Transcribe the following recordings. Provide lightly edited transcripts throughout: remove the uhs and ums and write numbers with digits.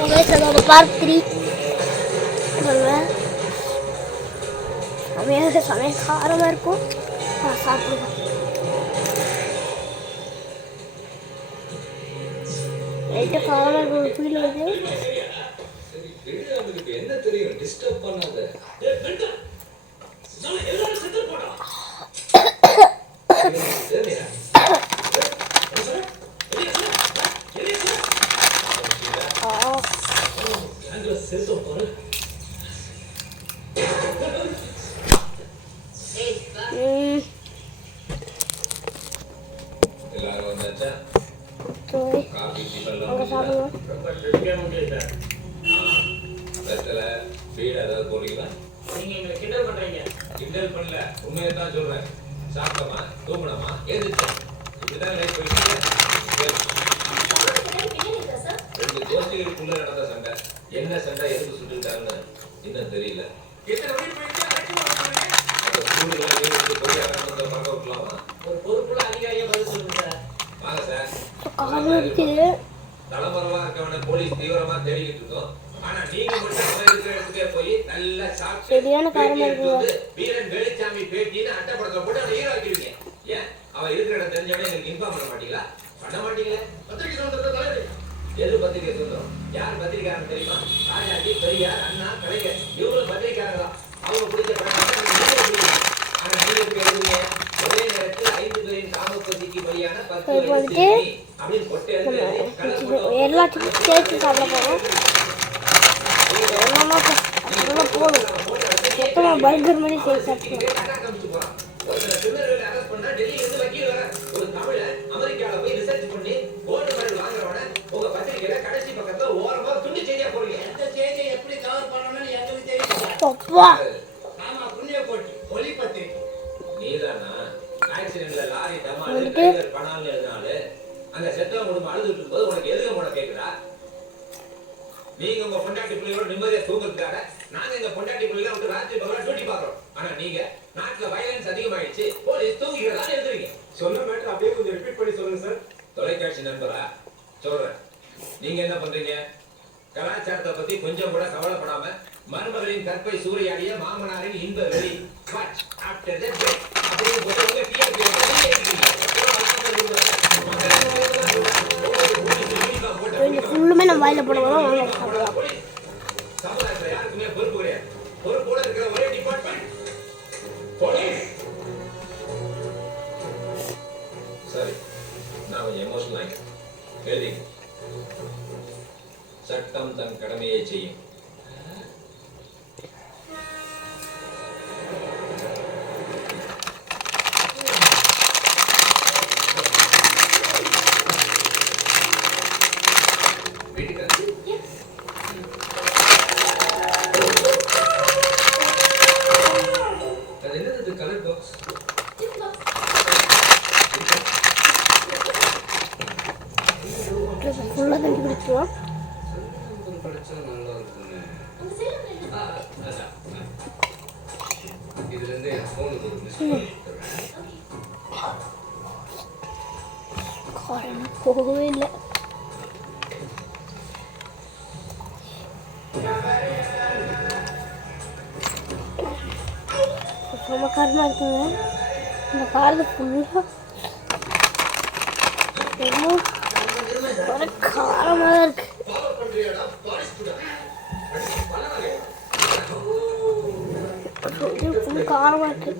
அதோட பார்ட் 3 சொல்லுவேன். சமையல் காரமாக இருக்கும். சாப்பிடுவோம். லைட்டாக காரமாக இருக்கும். ஒரு ஃபீல் வருது. என்ன தெரியும், டிஸ்டர்ப் பண்ணாத. கிண்டல் பண்ணல, உண்மையை தான் சொல்றேன். சாப்பிட்டமா தூங்கணுமா எதுக்கு இப்படிதான் லைஃப் போயிட்டு ரெண்டு தோஸ்திகளுக்குள்ள நடந்த சண்டை. என்ன சண்டை, எதுக்கு சுட்டுட்டாங்கன்னு இன்னும் தெரியல. ஒரு பொறுப்புள்ள அதிகாரியா பதில் சொல்லுங்க. வாங்க சார். தலைமறைவா இருக்கவன போலீஸ் தீவிரமா தேடிக்கிட்டு இருக்கோம். ஆனா நீங்க மட்டும் அவன் இருக்கிற இடத்துக்கே போய் நல்லா சாப்பிட்டு வீரன் வேலுச்சாமி பேட்டின்னு அட்டப்படத்துல போட்டு அவன் ஹீரோ ஆக்கிடுவீங்க. ஏன் அவன் இருக்கிற இடம் தெரிஞ்சவனே எனக்கு இன்ஃபார்ம் பண்ண மாட்டீங்களா? பண்ண மாட்டீங்களே. பத்திரிகை சுதந்திரத்தை தலைவர் எது பத்திரிகை சுதந்திரம்? யார் பத்திரிகாரன் தெரியுமா? ராஜாஜி, பெரியார், அண்ணா, கலைஞர் இவங்களும் பத்திரிகாரங்களா? அவங்க பிடிச்ச படம். ஆனா நீங்க எப்படி எழுதுவீங்க? ஒரே நேரத்தில் 5 பேரின் காமப்பதிக்கு பலியான 10 அப்படின்னு கொட்டை எழுதி எல்லாத்தையும் சேர்த்து சாப்பிட போறோம். போதும் மொத்தமாக பர்கர் மாதிரி சேர்த்து சாப்பிடுவோம். நீங்க உங்க பொண்டாட்டி பிள்ளையோட நிம்மதியா தூங்குறதுக்காக நாங்க எங்க பொண்டாட்டி பிள்ளைகளை விட்டு ராத்திரி பகலா டியூட்டி பாக்குறோம். ஆனா நீங்க நாட்டுல வயலன்ஸ் அதிகமாயிடுச்சு, போலீஸ் தூங்கிக்கிறதா எழுதுறீங்க. சொன்ன மேட்டர் அப்படியே கொஞ்சம் ரிப்பீட் பண்ணி சொல்லுங்க சார். தொலைக்காட்சி நண்பரா சொல்றேன். நீங்க என்ன பண்றீங்க? கலாச்சாரத்தை பத்தி கொஞ்சம் கூட கவலைப்படாம மருமகளின் கற்பை சூறையாடிய மாமனாரின் இன்ப வெளி ஃபுல்லுமே நம்ம வாயில போட வரோம். சமுதாயத்துல யாருக்குமே பொறுப்பு கிடையாது. பொறுப்போட இருக்கிற ஒரே டிபார்ட்மெண்ட் போலீஸ். சரி, நான் கொஞ்சம் எமோஷனல் ஆகிட்டேன். கேள்வி, சட்டம் தன் கடமையை செய்யும். ஃபுல்லாக கண்டுபிடிச்சிடுவோம். போகவே இல்லை. ரொம்ப காரமாக இருக்குங்க. இந்த காரத்தை ஃபுல்லாக காரமாக இருக்கு. ஃபுல் காரமாக இருக்கு.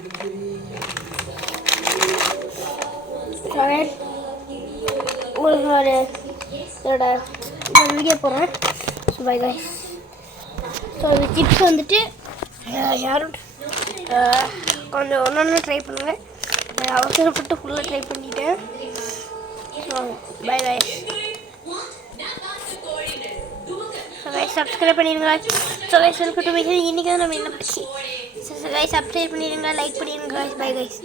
இதோட வீடியோ போடுறேன். So bye guys. ஸோ இந்த சிப்ஸ் வந்துட்டு யாரும் கொஞ்சம் ஒன்று ட்ரை பண்ணுங்கள். அவசரப்பட்டு ஃபுல்லாக ட்ரை பண்ணிட்டேன். So bye guys. So guys subscribe பண்ணிடுங்க. So guys welcome to my channel. இன்றைக்கி நம்ம என்ன படிச்சு ஸோ கைஸ் சப்ஸ்கிரைப் பண்ணிடுங்க, லைக் பண்ணிடுங்க கைஸ். Bye guys.